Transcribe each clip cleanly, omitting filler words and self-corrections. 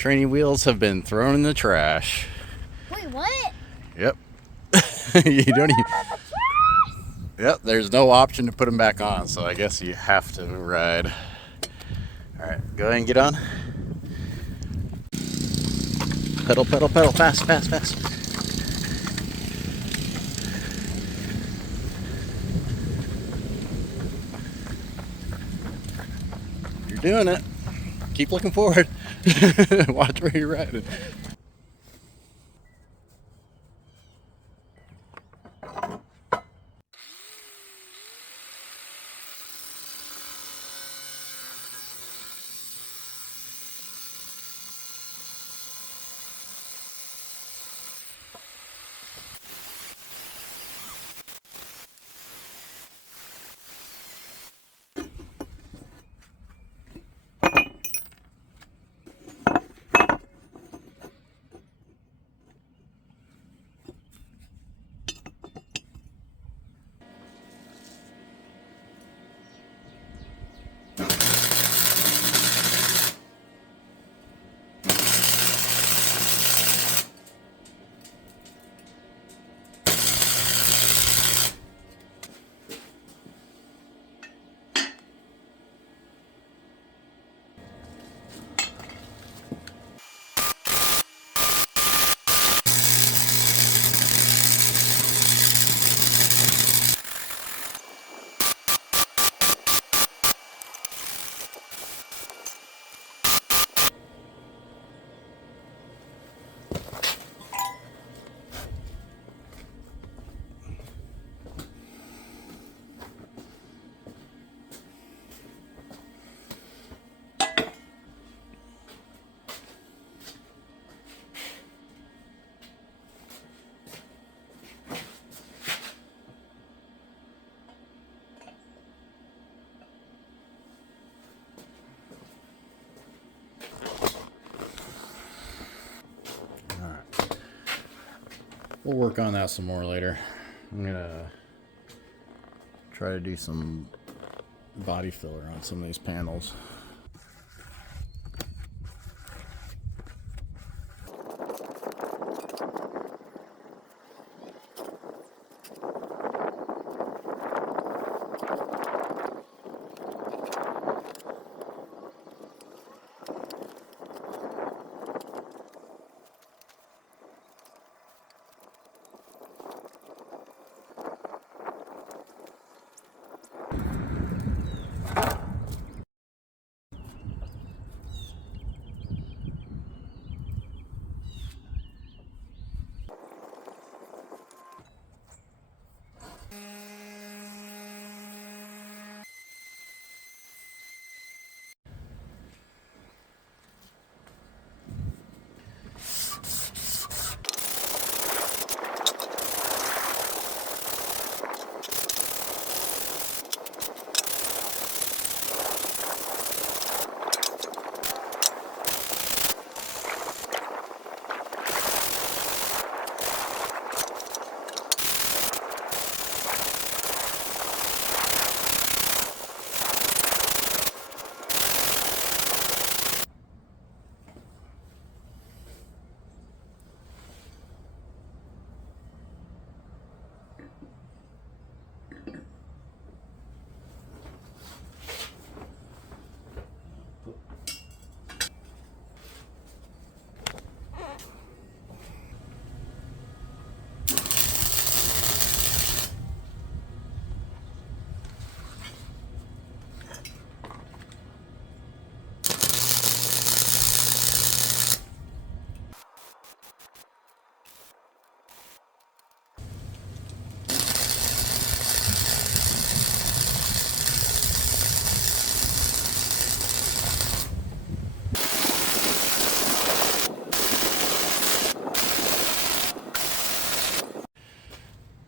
Training wheels have been thrown in the trash. Wait, what? Yep. You don't even. Yep, there's no option to put them back on, so I guess you have to ride. Alright, go ahead and get on. Pedal, pedal, pedal, fast, fast, fast. You're doing it. Keep looking forward. Watch where you're riding. We'll work on that some more later. I'm gonna try to do some body filler on some of these panels.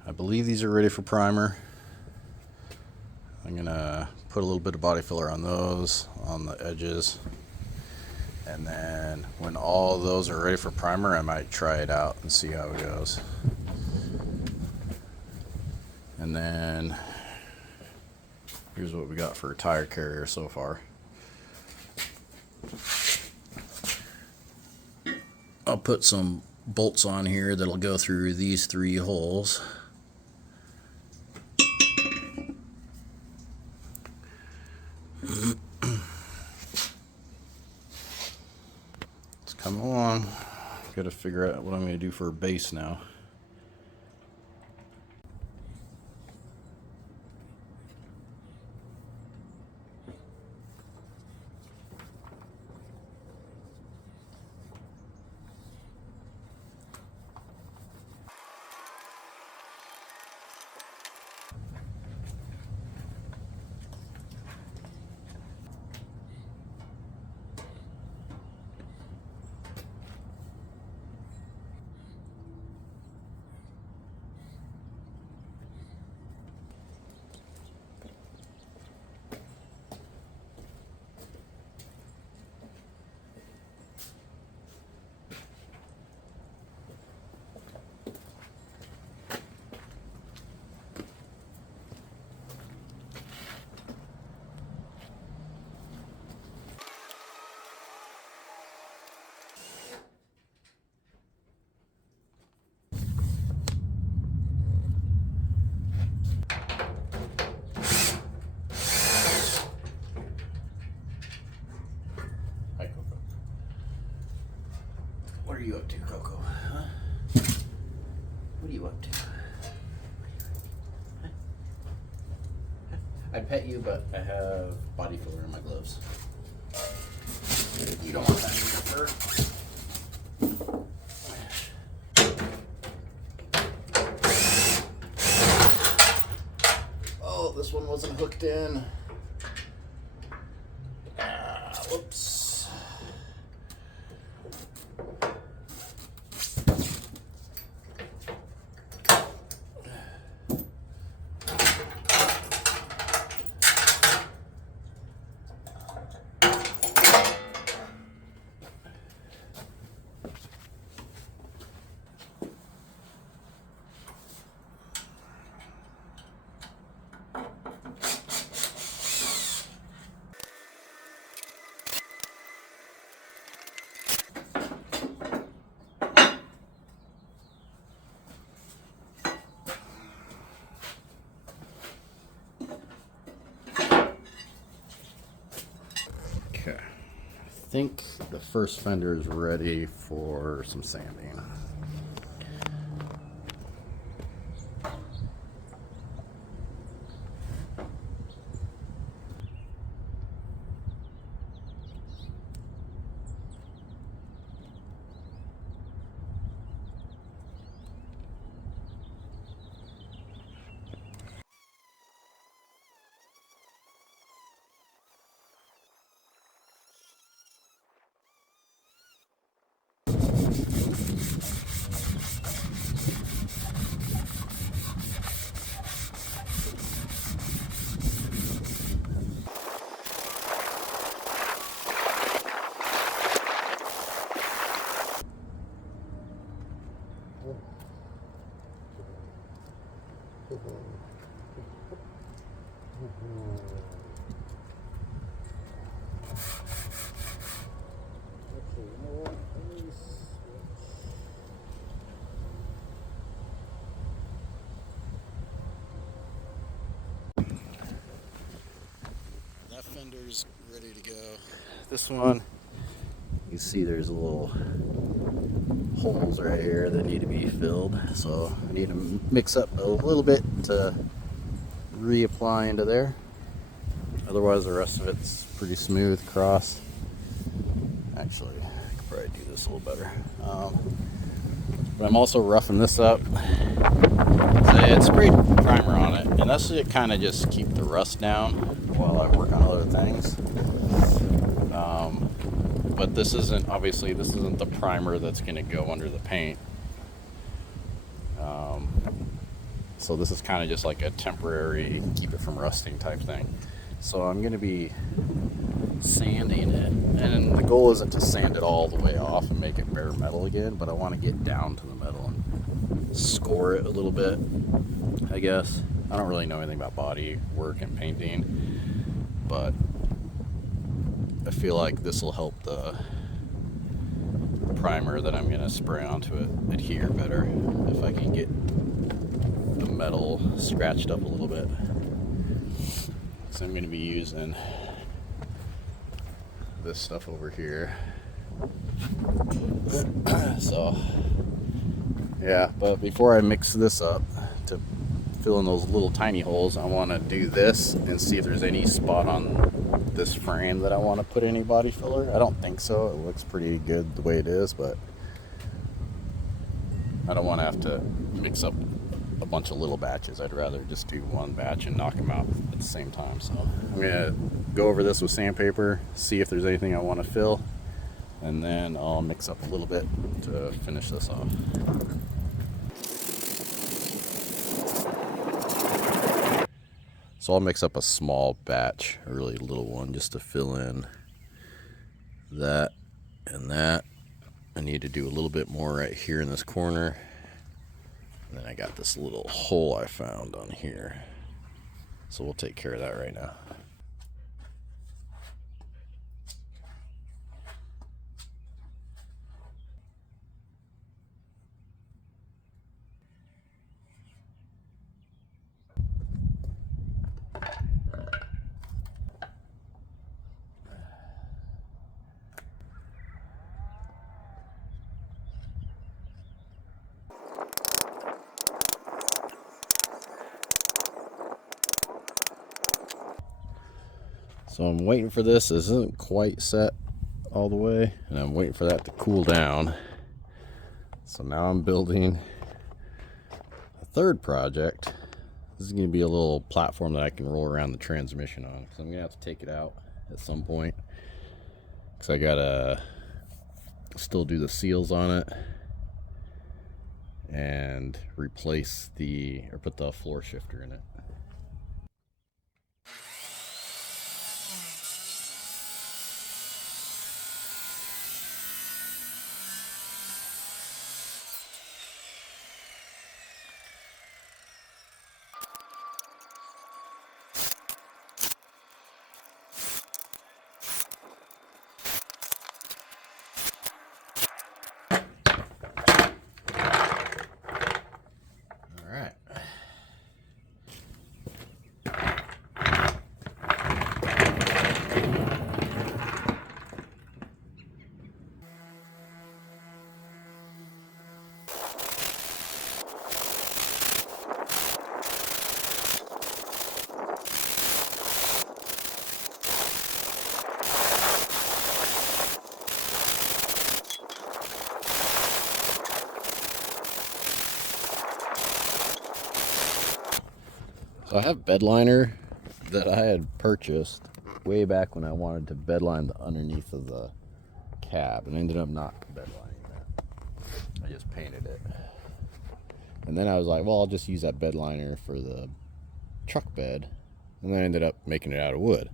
I believe these are ready for primer. I'm gonna put a little bit of body filler on those, on the edges. And then when all those are ready for primer, I might try it out and see how it goes. And then here's what we got for a tire carrier so far. I'll put some bolts on here that'll go through these 3 holes. It's coming along. Got to figure out what I'm going to do for a base now. What are you up to, Coco? Huh? What are you up to? Huh? I'd pet you, but I have body filler in my gloves. You don't want that in your fur? Oh, this one wasn't hooked in. Whoops. Okay, I think the first fender is ready for some sanding. That fender's ready to go. This one, you see there's a little holes right here that need to be filled, so I need to mix up a little bit to reapply into there. Otherwise the rest of it's pretty smooth across. Actually, I could probably do this a little better. But I'm also roughing this up. I had sprayed primer on it, and that's to kind of just keep the rust down while I work on other things. But this isn't, obviously, this isn't the primer that's going to go under the paint. So this is kind of just like a temporary keep it from rusting type thing. So I'm going to be sanding it, and the goal isn't to sand it all the way off and make it bare metal again, but I want to get down to the metal and score it a little bit, I guess. I don't really know anything about body work and painting, but I feel like this will help the primer that I'm gonna spray onto it adhere better if I can get the metal scratched up a little bit. So I'm gonna be using this stuff over here. So yeah, but before I mix this up to fill in those little tiny holes, I want to do this and see if there's any spot on this frame that I want to put any body filler. I don't think so. It looks pretty good the way it is, but I don't want to have to mix up a bunch of little batches. I'd rather just do one batch and knock them out at the same time. So I'm gonna go over this with sandpaper, see if there's anything I want to fill, and then I'll mix up a little bit to finish this off. So I'll mix up a small batch, a really little one, just to fill in that and that. I need to do a little bit more right here in this corner. And then I got this little hole I found on here. So we'll take care of that right now. So I'm waiting for this. This isn't quite set all the way, and I'm waiting for that to cool down. So now I'm building a third project. This is going to be a little platform that I can roll around the transmission on. So I'm going to have to take it out at some point, because I got to still do the seals on it and replace or put the floor shifter in it. So I have bedliner that I had purchased way back when I wanted to bedline the underneath of the cab, and ended up not bedlining that. I just painted it. And then I was like, well, I'll just use that bedliner for the truck bed. And then I ended up making it out of wood.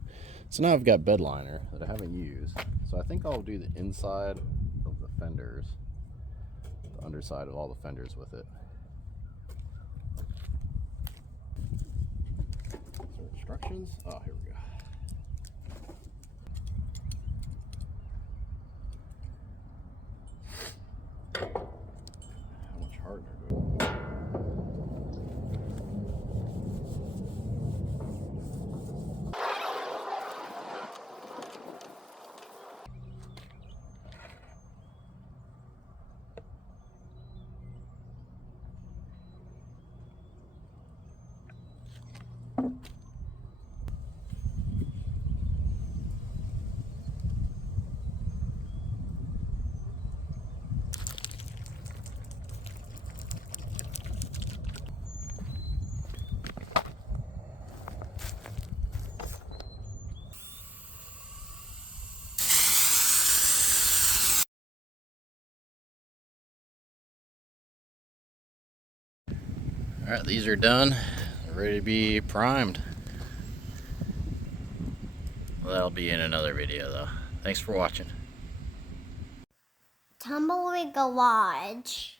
So now I've got bedliner that I haven't used. So I think I'll do the inside of the fenders, the underside of all the fenders with it. Instructions. Oh, here we go. How much harder do I? All right, these are done. They're ready to be primed. Well, that'll be in another video though. Thanks for watching. Tumbleweed Garage.